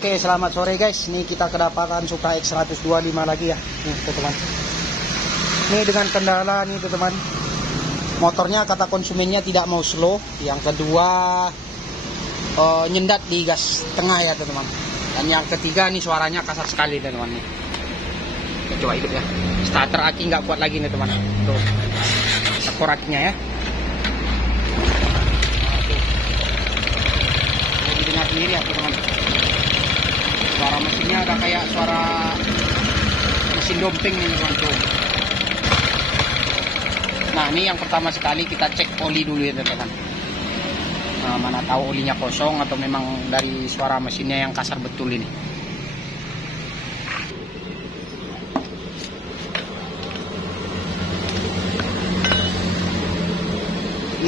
Oke, selamat sore guys. Ini kita kedapatan Supra X125 lagi ya. Nih, teman-teman. Ini dengan kendala nih, teman-teman. Motornya kata konsumennya tidak mau slow. Yang kedua nyendat di gas tengah ya, teman-teman. Dan yang ketiga nih suaranya kasar sekali, teman-teman. Nih. Kita coba hidup ya. Starter aki nggak kuat lagi nih, teman-teman. Tuh. Tekor akinya ya. Jadi dengar sendiri ya, teman-teman. Suara mesinnya ada kayak suara mesin dompeng nih, teman-teman. Nah, ini yang pertama sekali kita cek oli dulu ya, teman-teman. Nah, mana tahu olinya kosong atau memang dari suara mesinnya yang kasar betul ini.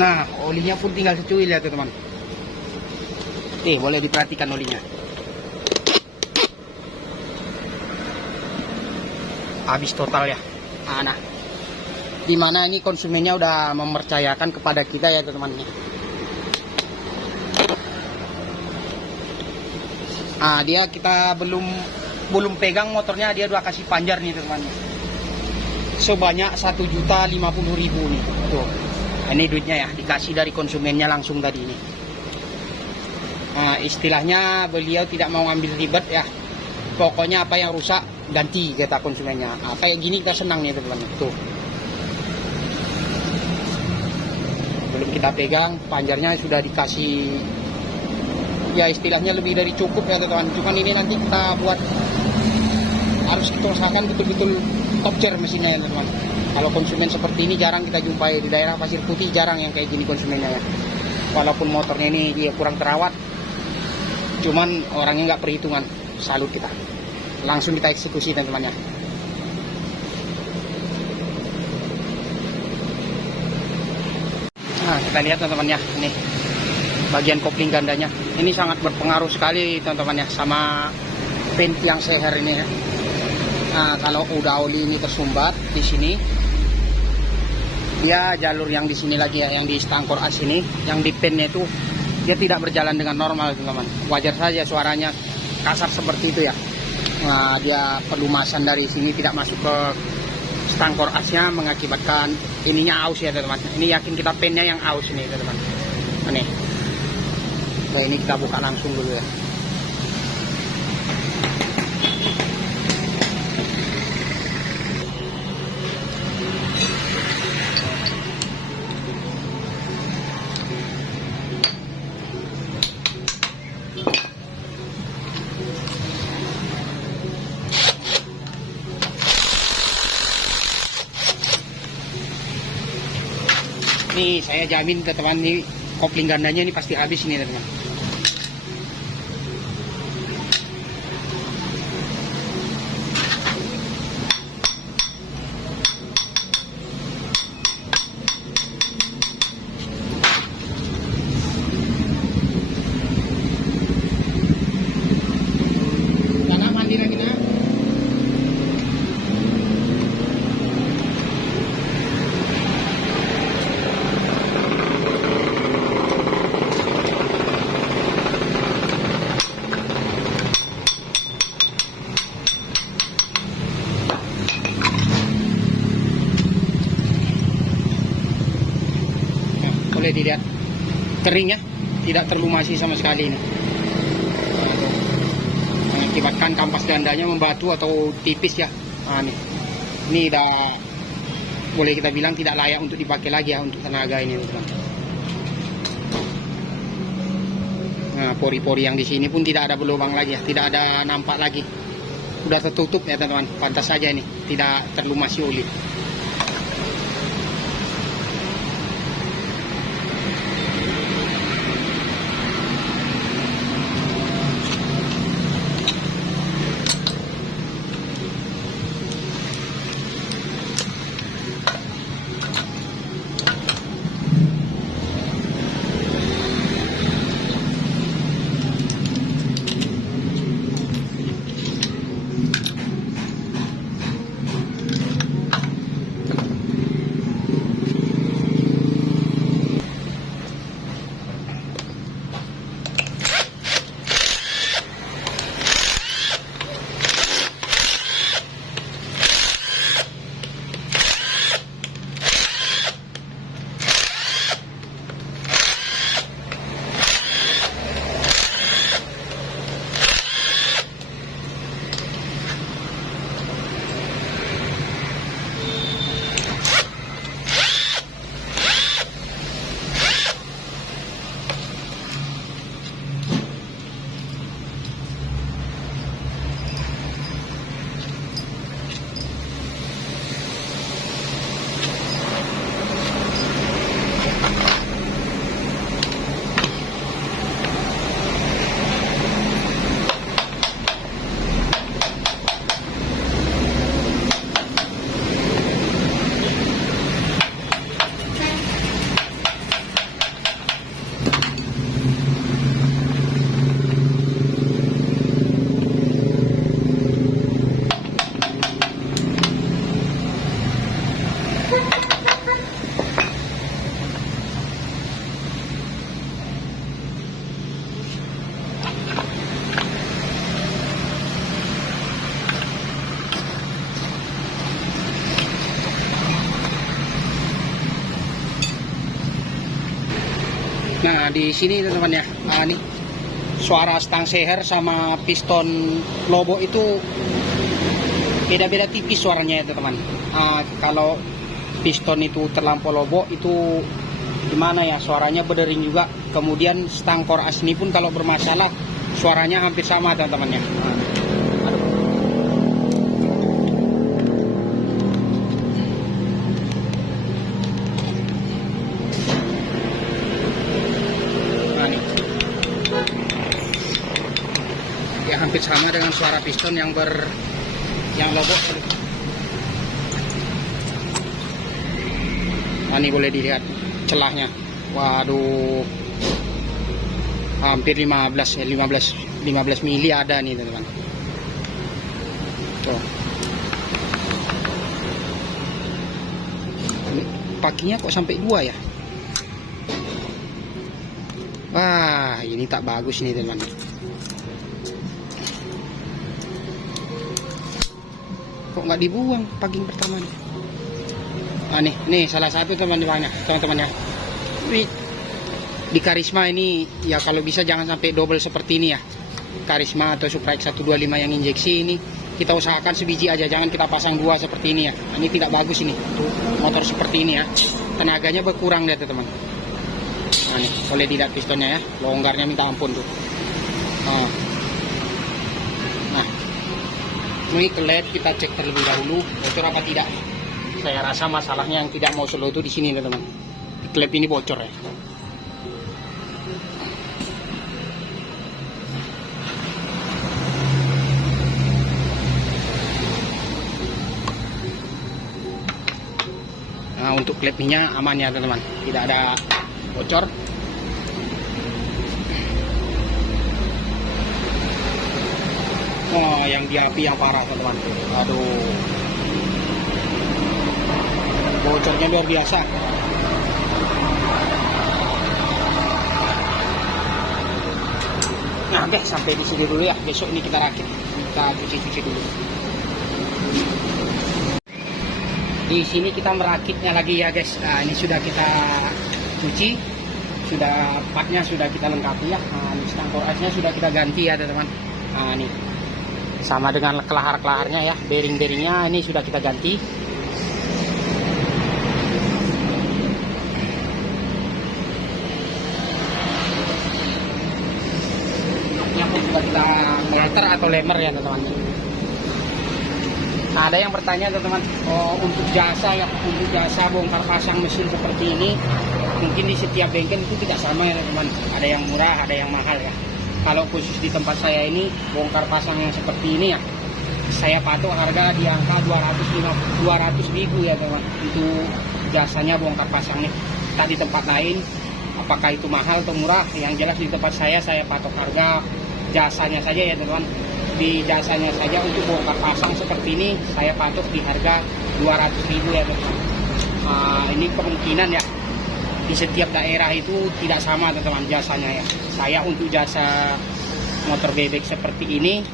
Nah, olinya pun tinggal secuil ya, teman-teman. Boleh diperhatikan olinya. Habis total ya. Nah, dimana ini konsumennya udah mempercayakan kepada kita ya, teman-teman. Dia kita belum pegang motornya, dia udah kasih panjar nih, teman-teman. Sebanyak 1.050.000 nih. Tuh. Ini duitnya ya, dikasih dari konsumennya langsung tadi ini. Istilahnya beliau tidak mau ngambil ribet ya. Pokoknya apa yang rusak ganti, kata konsumennya. Kayak gini kita senang nih, teman-teman. Tuh. Belum kita pegang, panjarnya sudah dikasih ya, istilahnya lebih dari cukup ya, teman-teman. Cuman ini nanti kita buat, harus kita usahakan betul-betul top chair mesinnya ya, teman-teman. Kalau konsumen seperti ini jarang kita jumpai di daerah Pasir Putih, jarang yang kayak gini konsumennya ya. Walaupun motornya ini dia kurang terawat, cuman orangnya nggak perhitungan. Salut kita. Langsung kita eksekusi, teman-teman ya. Nah, kita lihat, teman-teman ya, ini bagian kopling gandanya. Ini sangat berpengaruh sekali, teman-teman ya, sama pin yang seher ini ya. Nah, kalau udah oli ini tersumbat di sini, ya jalur yang di sini lagi ya, yang di stangkor as ini, yang di pinnya itu dia tidak berjalan dengan normal, teman-teman. Wajar saja suaranya kasar seperti itu ya. Nah, dia pelumasan dari sini tidak masuk ke stangkor asnya, mengakibatkan ininya aus ya, teman-teman. Ini yakin kita pinnya yang aus ini, teman-teman. Nih. Nah, ini kita buka langsung dulu ya. Nih, saya jamin teman-teman, nih kopling gandanya ini pasti habis ini, teman-teman. Karena mandi lagi nah. Boleh dilihat keringnya, tidak terlumasi sama sekali ini. Mengakibatkan kampas gandanya membatu atau tipis ya. Ini udah boleh kita bilang tidak layak untuk dipakai lagi ya, untuk tenaga ini, teman. Nah, pori-pori yang di sini pun tidak ada berlubang lagi ya, tidak ada nampak lagi. Udah tertutup ya, teman-teman. Pantas saja ini tidak terlumasi oli. Nah, di sini teman-teman ya. Nah, ini suara stang seher sama piston lobo itu beda-beda tipis suaranya ya teman-teman. Kalau piston itu terlampau lobo itu gimana ya, suaranya berdering juga. Kemudian stang kor as ini pun kalau bermasalah suaranya hampir sama teman-teman ya. Ya hampir sama dengan suara piston yang lobo. Nah, ini boleh dilihat celahnya. Waduh, hampir 15 mili ada nih teman-teman. Tuh. Ini pakinya kok sampai 2 ya? Wah, ini tak bagus nih teman-teman. Kok nggak dibuang packing pertama nih? Nih salah satu teman-teman ya. Ini di Karisma ini ya, kalau bisa jangan sampai double seperti ini ya. Karisma atau Supra X125 yang injeksi ini kita usahakan sebiji aja, jangan kita pasang 2 seperti ini ya. Ini tidak bagus ini untuk motor seperti ini ya. Tenaganya berkurang deh teman. Nah, nih boleh dilihat pistonnya ya, longgarnya minta ampun tuh. Nah, ini keled kita cek terlebih dahulu bocor apa tidak. Saya rasa masalahnya yang tidak mau slow itu di sini teman. Klep ini bocor ya. Nah, untuk klep minyak aman ya teman-teman, tidak ada bocor. Oh, yang di api yang parah teman-teman. Aduh, bocornya luar biasa. Nah, oke, sampai di sini dulu ya. Besok ini kita rakit, kita cuci-cuci dulu. Di sini kita merakitnya lagi ya guys. Nah, ini sudah kita cuci, sudah partnya sudah kita lengkapi ya. Nah, ini stang kor asnya sudah kita ganti ya teman-teman. Nah, ini sama dengan kelahar-kelaharnya ya, bearing-bearingnya ini sudah kita ganti. Kita melter atau lemer ya teman-teman. Nah, ada yang bertanya teman-teman, untuk jasa ya, untuk jasa bongkar pasang mesin seperti ini mungkin di setiap bengkel itu tidak sama ya teman-teman. Ada yang murah, ada yang mahal ya. Kalau khusus di tempat saya ini bongkar pasang yang seperti ini ya, saya patok harga di angka 200.000 ya teman-teman. Itu jasanya bongkar pasangnya. Tak di tempat lain apakah itu mahal atau murah, yang jelas di tempat saya patok harga jasanya saja ya teman-teman. Di jasanya saja untuk bongkar pasang seperti ini saya patok di harga 200.000 ya teman-teman. Ini kemungkinan ya di setiap daerah itu tidak sama teman-teman jasanya ya. Saya untuk jasa motor bebek seperti ini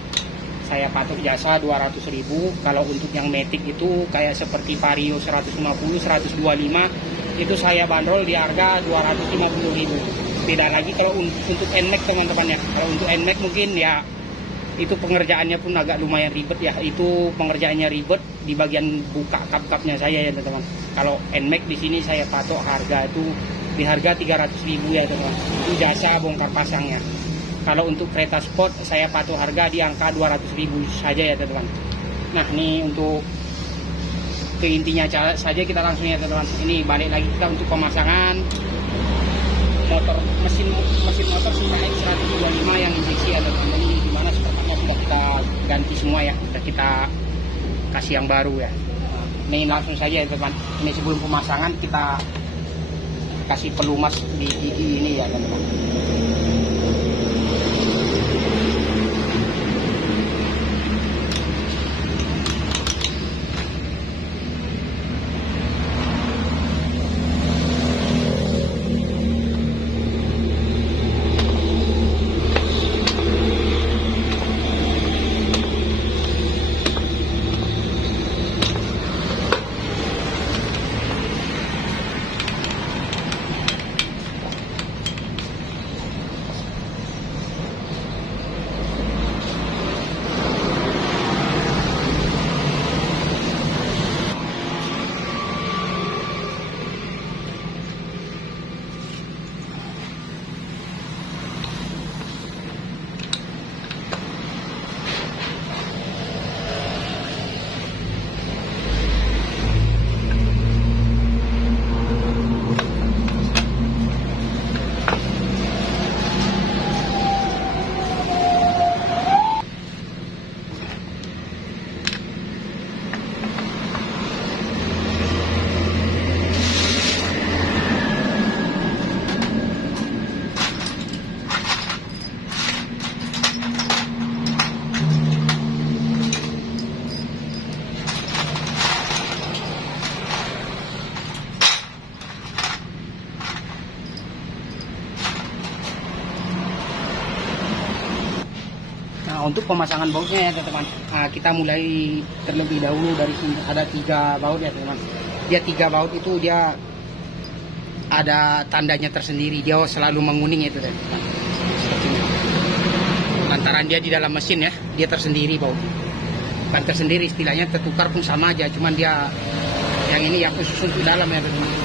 saya patok jasa 200.000. Kalau untuk yang Matic itu kayak seperti Vario 150, 125 itu saya bandrol di harga 250.000. Beda lagi kalau untuk NMAX teman-teman ya. Kalau untuk NMAX mungkin ya itu pengerjaannya pun agak lumayan ribet ya. Itu pengerjaannya ribet di bagian buka kap-kapnya saya ya teman-teman. Kalau NMAX di sini saya patok harga itu di harga 300.000 ya teman-teman. Itu jasa bongkar pasangnya. Kalau untuk kereta sport saya patok harga di angka 200.000 saja ya teman-teman. Nah, ini untuk ke intinya saja kita langsung ya teman-teman. Ini balik lagi kita untuk pemasangan motor mesin motor Supra X125 yang injeksi ya teman-teman. Ini dimana sepertinya sudah kita ganti semua ya, sudah kita kasih yang baru ya. Ini langsung saja ya teman-teman. Ini sebelum pemasangan kita kasih pelumas di gigi ini ya teman-teman. untuk pemasangan bautnya ya teman-teman, kita mulai terlebih dahulu dari sini. Ada 3 baut ya teman-teman. Dia 3 baut itu dia ada tandanya tersendiri, dia selalu menguning itu teman-teman. Lantaran dia di dalam mesin ya, dia tersendiri baut. Bukan tersendiri istilahnya, tertukar pun sama aja, cuman dia yang ini yang khusus untuk dalam ya teman-teman.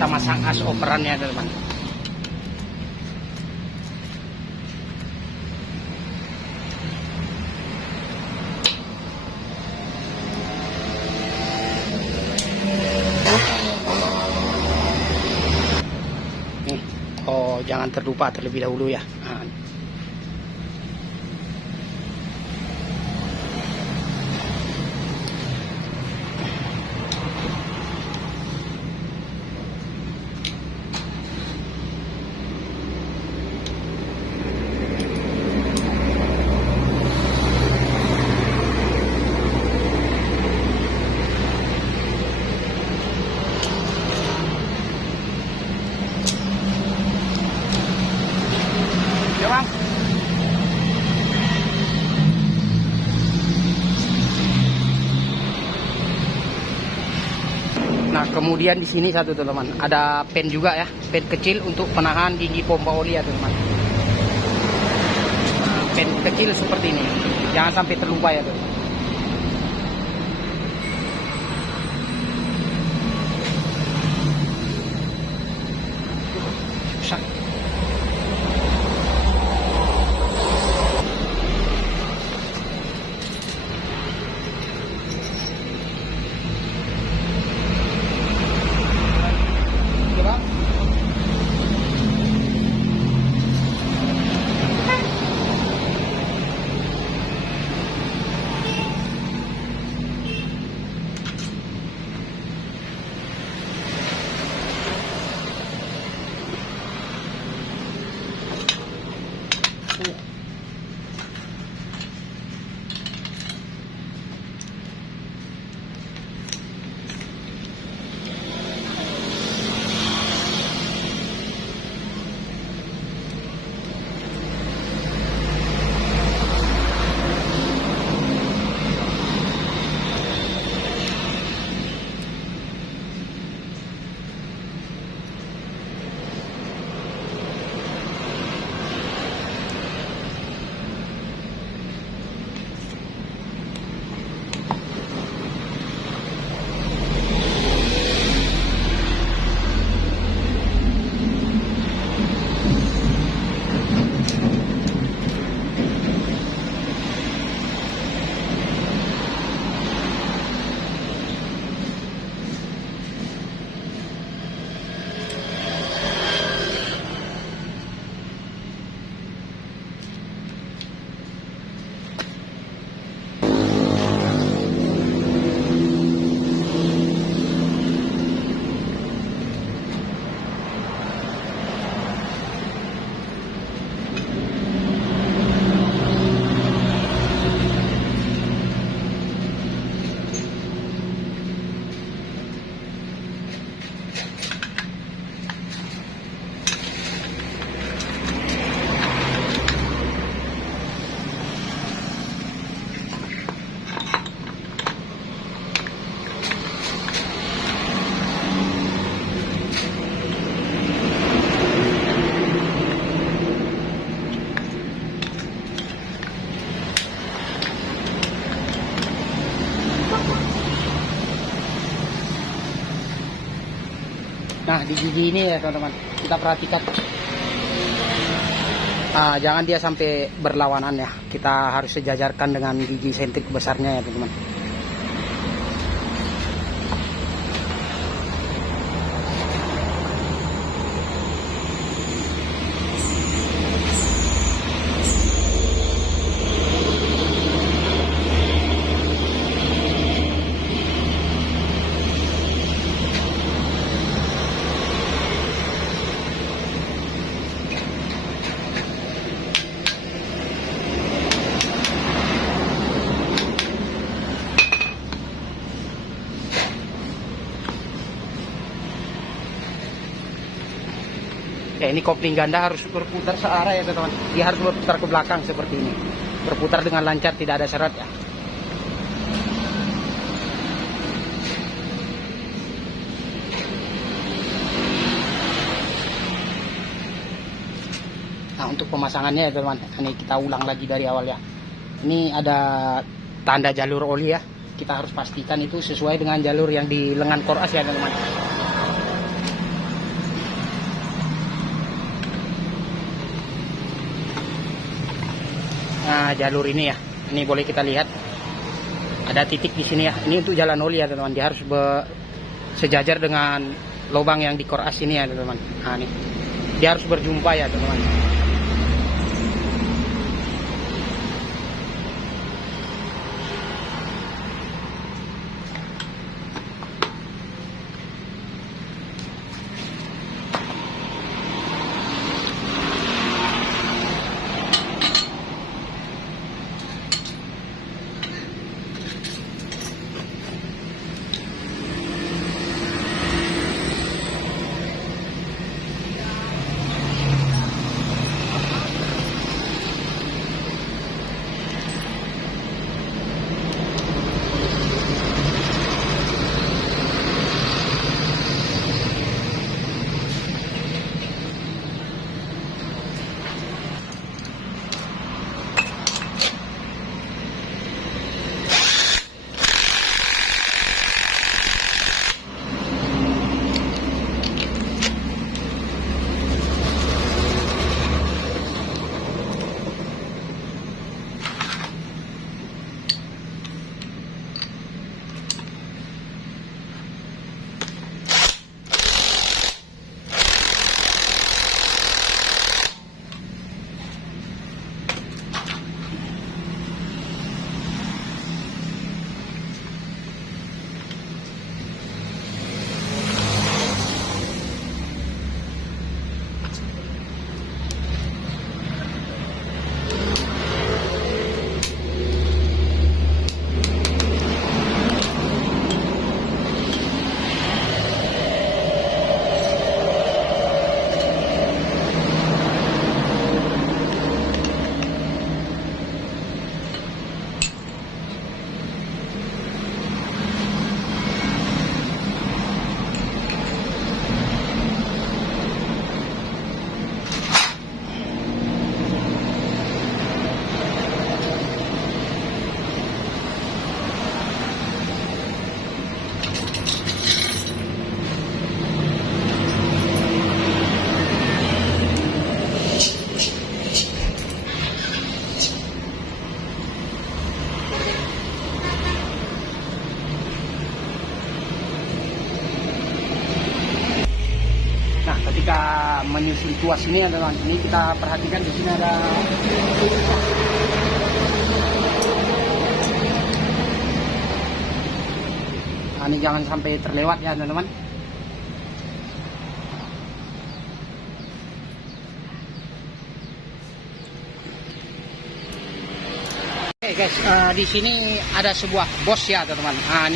Kita masang as operannya teman. Oh, jangan terlupa terlebih dahulu ya. Ya bang. Nah kemudian di sini satu teman, ada pen juga ya, pen kecil untuk penahan gigi pompa oli ya teman. Nah, pen kecil seperti ini, jangan sampai terlupa ya teman. Nah, di gigi ini ya teman-teman, kita perhatikan. Jangan dia sampai berlawanan ya. Kita harus sejajarkan dengan gigi sentrik besarnya ya teman-teman. Ya, ini kopling ganda harus berputar searah ya teman-teman. Dia harus berputar ke belakang seperti ini. Berputar dengan lancar, tidak ada seret ya. Nah, untuk pemasangannya ya teman-teman, ini kita ulang lagi dari awal ya. Ini ada tanda jalur oli ya. Kita harus pastikan itu sesuai dengan jalur yang di lengan koras ya teman-teman. Nah, jalur ini ya, ini boleh kita lihat ada titik di sini ya. Ini untuk jalan oli ya teman-teman. Dia harus sejajar dengan lubang yang di koras ini ya teman-teman. Nah, ini dia harus berjumpa ya teman-teman. Ketika menyusun tuas ini adalah ini kita perhatikan di sini ada ini jangan sampai terlewat ya teman-teman. Oke guys, di sini ada sebuah bos ya teman-teman. Nah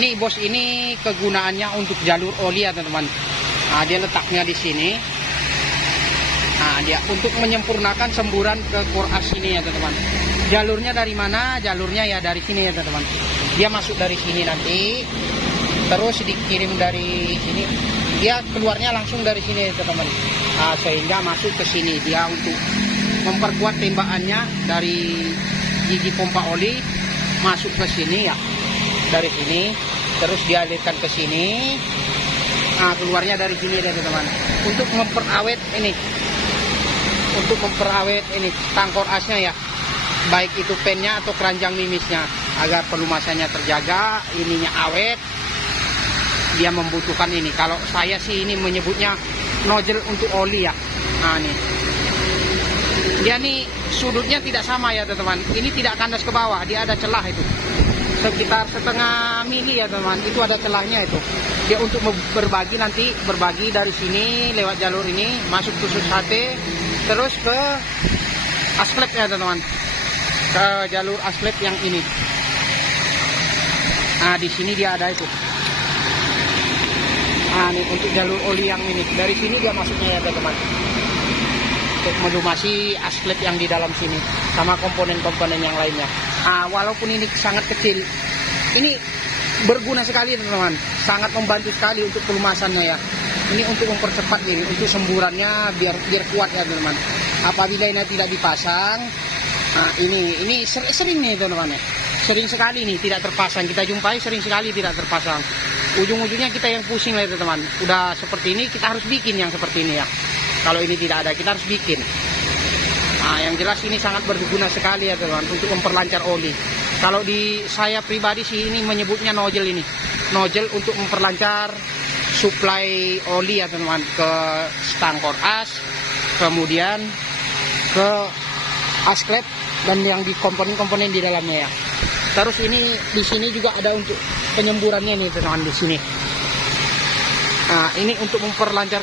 ini bos ini kegunaannya untuk jalur oli ya teman-teman. Nah, dia letaknya di sini. Nah, dia untuk menyempurnakan semburan ke koras ini ya teman-teman. Jalurnya dari mana? Jalurnya ya dari sini ya teman-teman. Dia masuk dari sini nanti, terus dikirim dari sini. Dia keluarnya langsung dari sini ya teman-teman. Nah, sehingga masuk ke sini. Dia untuk memperkuat tembakannya dari gigi pompa oli masuk ke sini ya. Dari sini, terus dialirkan ke sini. Nah, keluarnya dari sini ya teman-teman. Untuk memperawet ini, tangkor asnya ya, baik itu pennya atau keranjang mimisnya, agar pelumasannya terjaga, ininya awet. Dia membutuhkan ini. Kalau saya sih ini menyebutnya nozzle untuk oli ya. Nah nih, dia nih sudutnya tidak sama ya teman-teman. Ini tidak kandas ke bawah, dia ada celah itu. Sekitar setengah mili ya teman-teman, itu ada celahnya itu. Dia untuk berbagi dari sini lewat jalur ini masuk tusuk sate, terus ke asklep ya teman-teman, ke jalur asklep yang ini. Nah di sini dia ada itu. Nah ini untuk jalur oli yang ini, dari sini dia masuknya ya teman-teman, untuk melumasi asklep yang di dalam sini sama komponen-komponen yang lainnya. Nah, walaupun ini sangat kecil, ini berguna sekali teman-teman, sangat membantu sekali untuk pelumasannya ya. Ini untuk mempercepat ini, untuk semburannya biar kuat ya teman-teman. Apabila ini tidak dipasang, nah ini sering nih teman-teman ya, sering sekali nih tidak terpasang. Kita jumpai sering sekali tidak terpasang. Ujung-ujungnya kita yang pusing lah teman-teman. Udah seperti ini kita harus bikin yang seperti ini ya. Kalau ini tidak ada kita harus bikin. Nah, yang jelas ini sangat berguna sekali ya teman-teman untuk memperlancar oli. Kalau di saya pribadi sih ini menyebutnya nozzle ini. Nozzle untuk memperlancar suplai oli ya teman-teman ke tangkor as, kemudian ke asklep dan yang di komponen-komponen di dalamnya ya. Terus ini di sini juga ada untuk penyemburannya nih teman-teman di sini. Nah, ini untuk memperlancar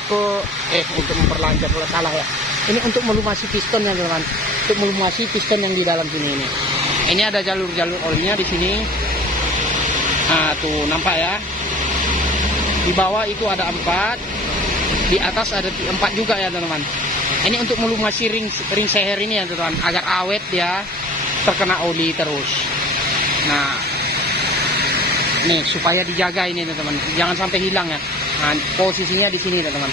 salah ya. Ini untuk melumasi piston ya teman-teman. Untuk melumasi piston yang di dalam sini ini. Ini ada jalur-jalur olinya di sini. Nah, tuh nampak ya. Di bawah itu ada 4. Di atas ada 4 juga ya teman-teman. Ini untuk melumasi ring seher ini ya teman-teman, agar awet dia, terkena oli terus. Nah, nih supaya dijaga ini teman-teman, jangan sampai hilang ya. Nah, posisinya di sini teman-teman.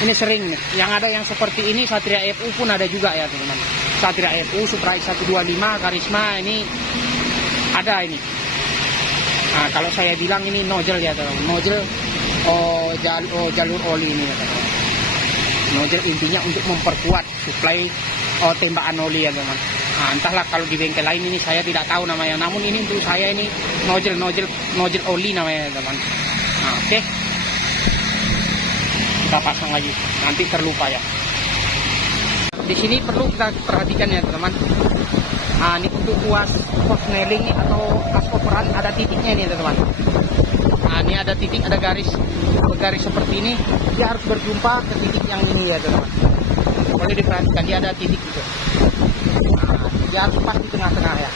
Ini sering nih. Yang ada yang seperti ini Satria FU pun ada juga ya teman-teman. Satria FU, Supra X125, Karisma ini ada ini. Nah, kalau saya bilang ini nozzle ya teman-teman. Nozzle jalur oli ini ya teman-teman. Nozzle intinya untuk memperkuat suplai tembakan oli ya teman-teman. Nah, entahlah kalau di bengkel lain ini saya tidak tahu namanya. Namun ini untuk saya ini nozzle oli namanya teman-teman. Nah, oke. Kita pasang lagi, nanti terlupa ya. Di sini perlu kita perhatikan ya teman-teman. Nah, ini untuk kuas snelling atau kas operan ada titiknya ini teman-teman. Nah, ini ada titik, ada garis seperti ini. Dia harus berjumpa ke titik yang ini ya teman-teman. Boleh diperhatikan, dia ada titik itu. Nah, dia harus pas di tengah-tengah ya.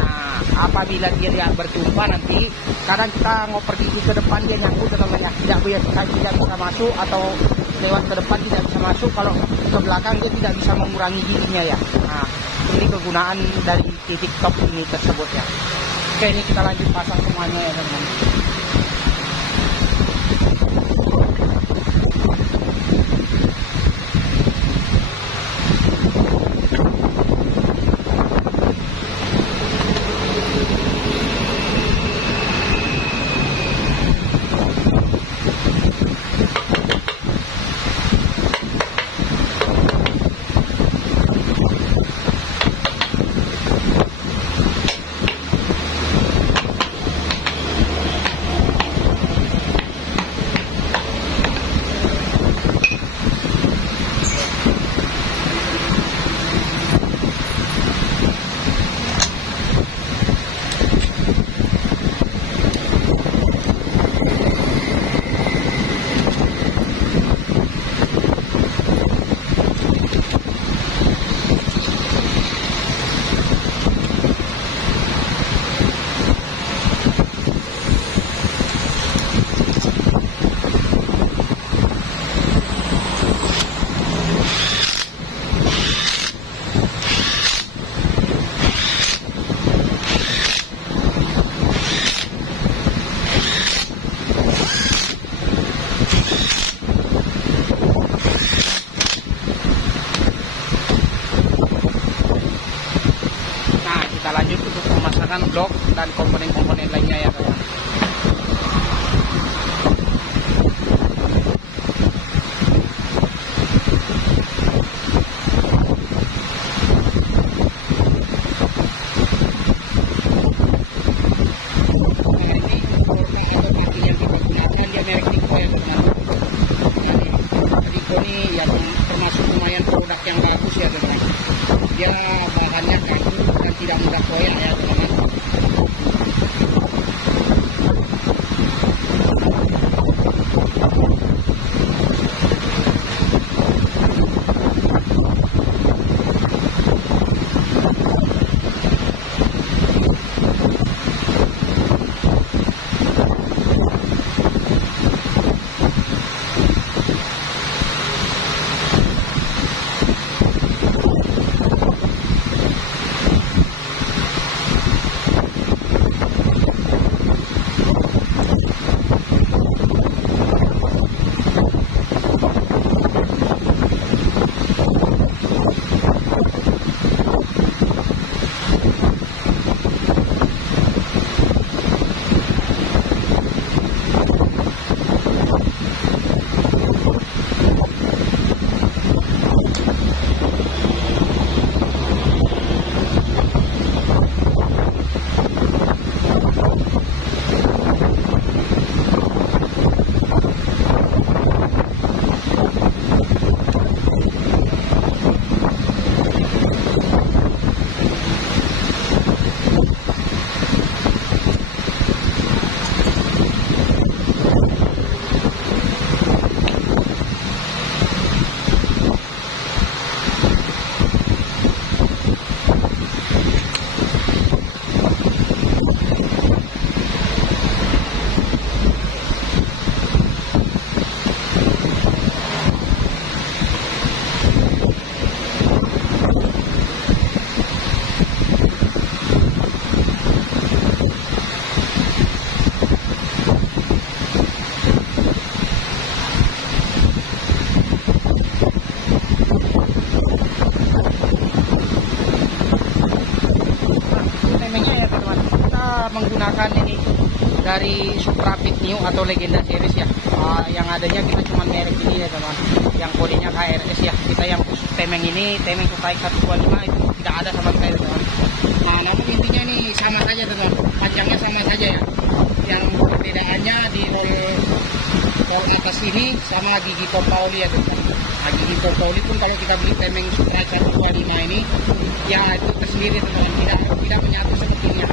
Nah, apabila dia berjumpa nanti, kadang kita mau pergi ke depan dia nyangkut teman-teman ya. Tidak bisa masuk, atau lewat ke depan tidak bisa masuk. Kalau ke belakang dia tidak bisa mengurangi giginya ya. Nah, ini kegunaan dari titik top ini tersebut ya. Oke, ini kita lanjut pasang semuanya ya teman-teman. blok dan komponen-komponen lainnya ya teman. dari Supra Fit New atau Legenda series ya. Yang adanya kita cuma merek ini ya teman, yang kodenya KRS ya. Kita yang khusus temeng ini, temeng Supra X125 itu tidak ada sama sekali teman. Nah, namun intinya ini sama saja teman, panjangnya sama saja ya. Yang perbedaannya di roll atas ini sama gigi Pauli ya teman. Nah, gigi Pauli pun kalau kita beli temeng Supra X125 ini ya itu tersendiri teman, tidak menyatu sepertinya.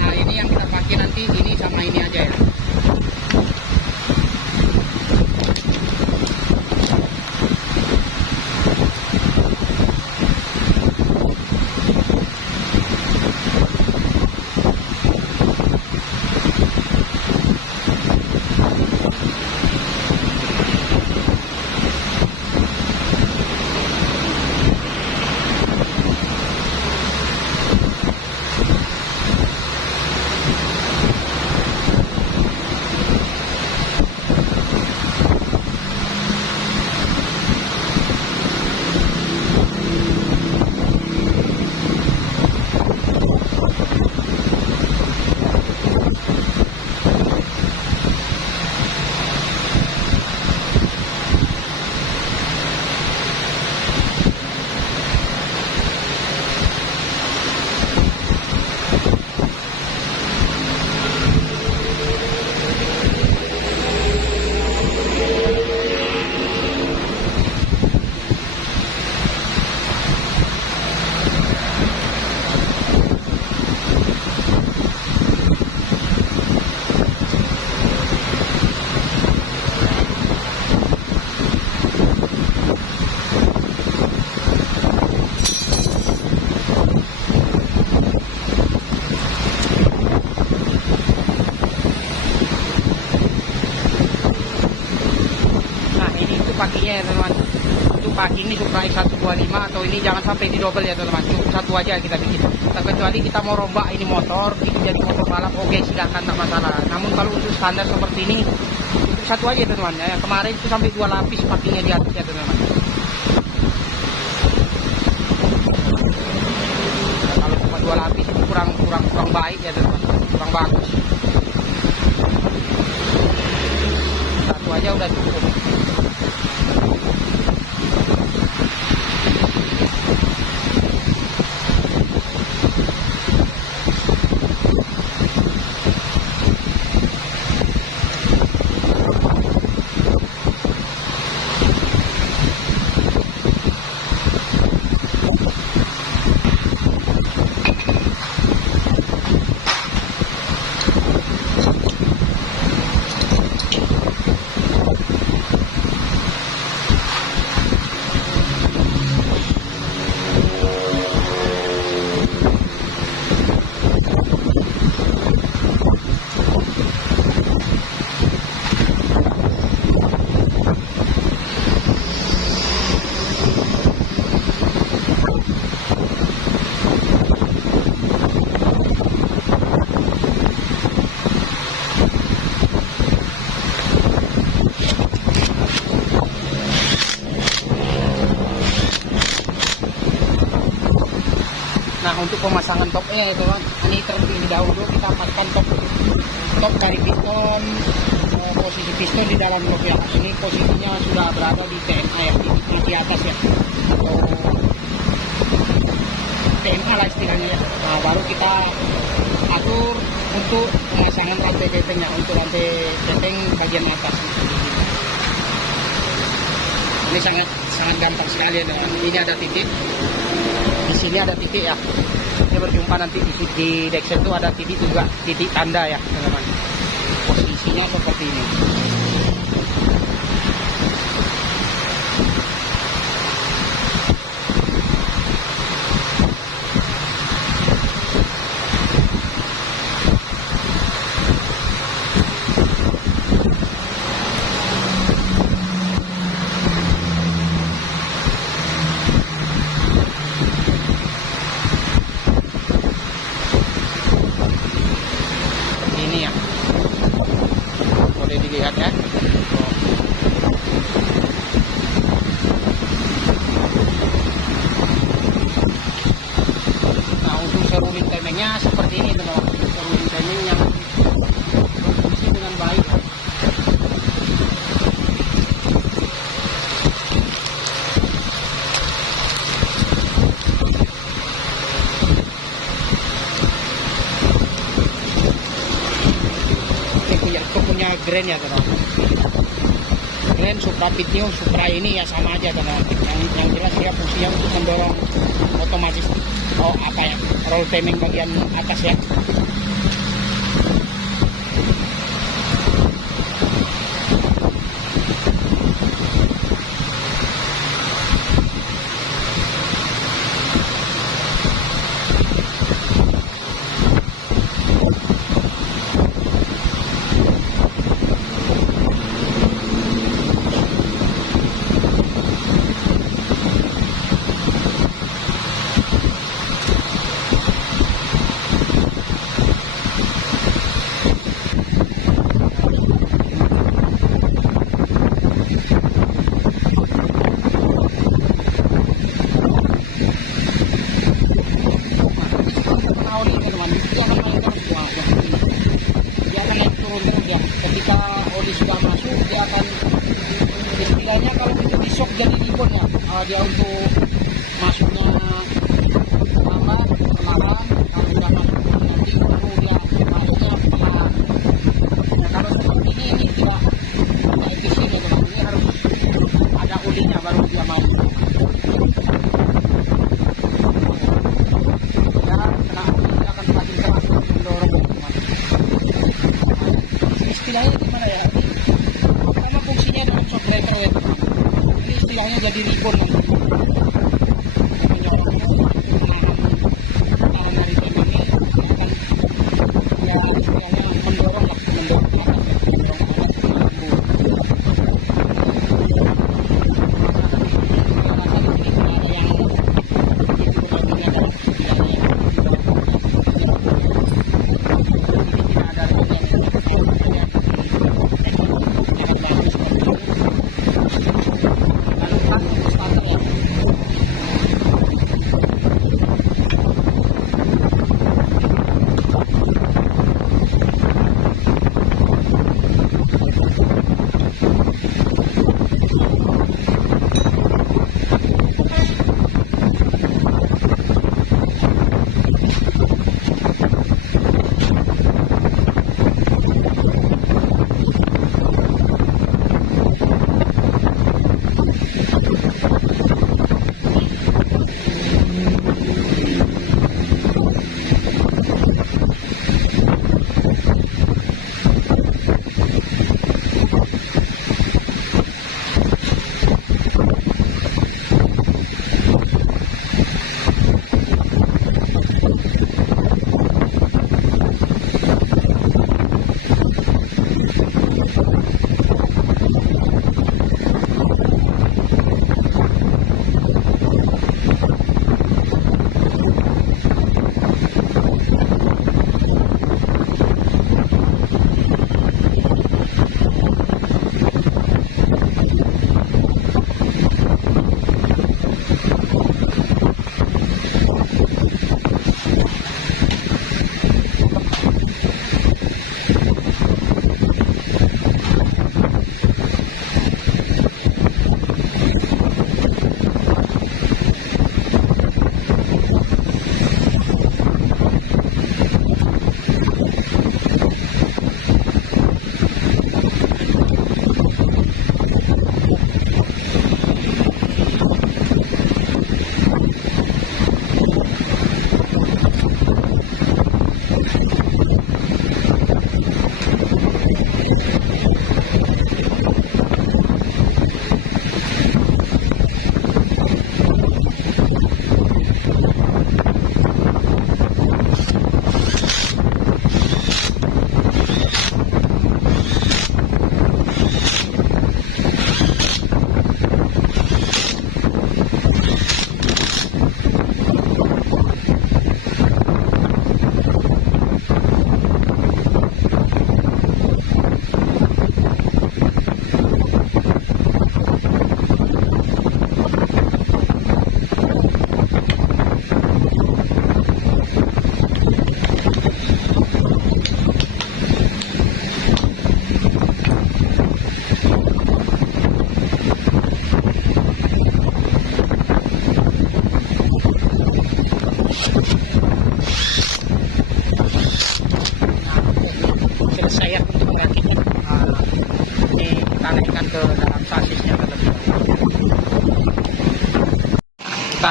Nah, ini yang kita pakai nanti ini sama ini aja ya. Pakinya ya teman, untuk paki ini Supra X125 atau ini jangan sampai di double ya teman, cukup satu aja kita bikin. Kecuali kita mau rombak ini motor, ini jadi motor balap, oke silahkan, tak masalah. Namun kalau untuk standar seperti ini cukup satu aja teman ya. Kemarin itu sampai 2 lapis pakinya di atas ya teman. Kalau cuma 2 lapis itu kurang baik ya teman, kurang bagus. Satu aja udah cukup. Nah, untuk pemasangan topnya itu kan, ini terlebih dahulu kita pasang top dari piston, posisi piston di dalam blok ya. Ini posisinya sudah berada di TMA ya, di atas ya, atau TMA lah istilahnya ya. Nah, baru kita atur untuk pemasangan rantai betengnya, untuk rantai beteng bagian atas. Ini sangat gampang sekali ya. Ini ada titik. Di sini ada titik ya. Ini berjumpa nanti di Dexter itu ada titik juga, titik tanda ya teman-teman. Posisinya seperti ini. Dilihat ya. Nah, untuk seruling temengnya seperti ini teman-teman. Seruling temeng yang Grand ya teman-teman. Grand, Supra Pit New, Supra ini ya sama aja teman-teman. Yang jelas dia fungsinya untuk mendorong otomatis roll timing bagian atas ya. Ketika oli sudah masuk, dia akan istilahnya kalau itu di shock jadi ribon ya. Dia untuk masuknya perlahan, kalau sudah masuk nanti baru dia masuknya pelan. Nah, kalau seperti ini tidak efisien ya teman. Ini harus ada olinya baru dia masuk. Ya, kena oli dia akan semakin keras mendorong teman. Istilahnya gimana ya? Pertama fungsinya dengan shock breaker ya. Ini istilahnya jadi ribon nanti.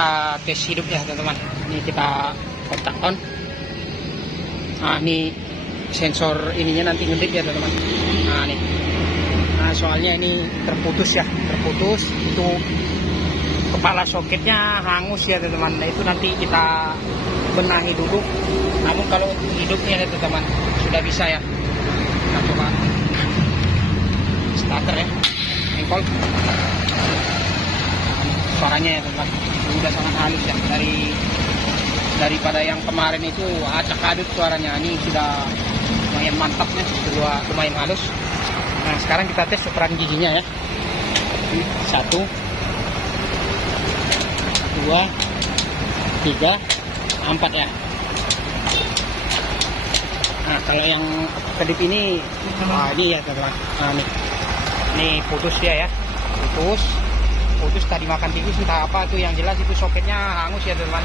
kita tes hidup ya teman-teman. Ini kita kontak on. Nah ini sensor ininya nanti ngedip ya teman-teman. Nah nih, nah soalnya ini terputus ya, terputus itu kepala soketnya hangus ya teman-teman. Nah, itu nanti kita benahi dulu. Namun kalau hidupnya ya teman-teman sudah bisa ya. Kita coba starter ya, engkol. Suaranya ya teman-teman udah sangat halus ya, daripada yang kemarin itu acak adut suaranya. Ini sudah lumayan mantapnya, sudah lumayan halus. Nah sekarang kita tes ukuran giginya ya. 1, 2, 3, 4 ya. Nah kalau yang kedip ini, nah ini ya teman-teman. Nah ini putus dia ya, putus tadi makan tikus entah apa tuh, yang jelas itu soketnya hangus ya teman.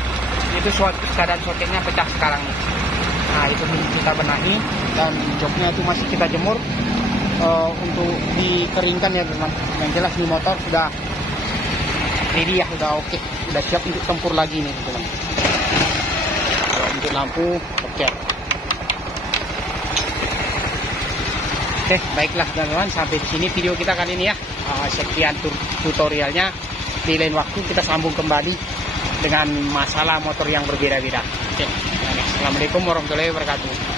Itu keadaan soketnya pecah sekarang nih. Nah itu kita benahi, dan joknya itu masih kita jemur untuk dikeringkan ya teman. Yang jelas nih motor sudah ready ya, udah oke, udah siap untuk tempur lagi nih teman. Kalau untuk lampu oke. Oke, baiklah teman-teman, sampai di sini video kita kali ini ya. Sekian tutorialnya. Di lain waktu kita sambung kembali dengan masalah motor yang berbeda-beda. Oke, assalamualaikum warahmatullahi wabarakatuh.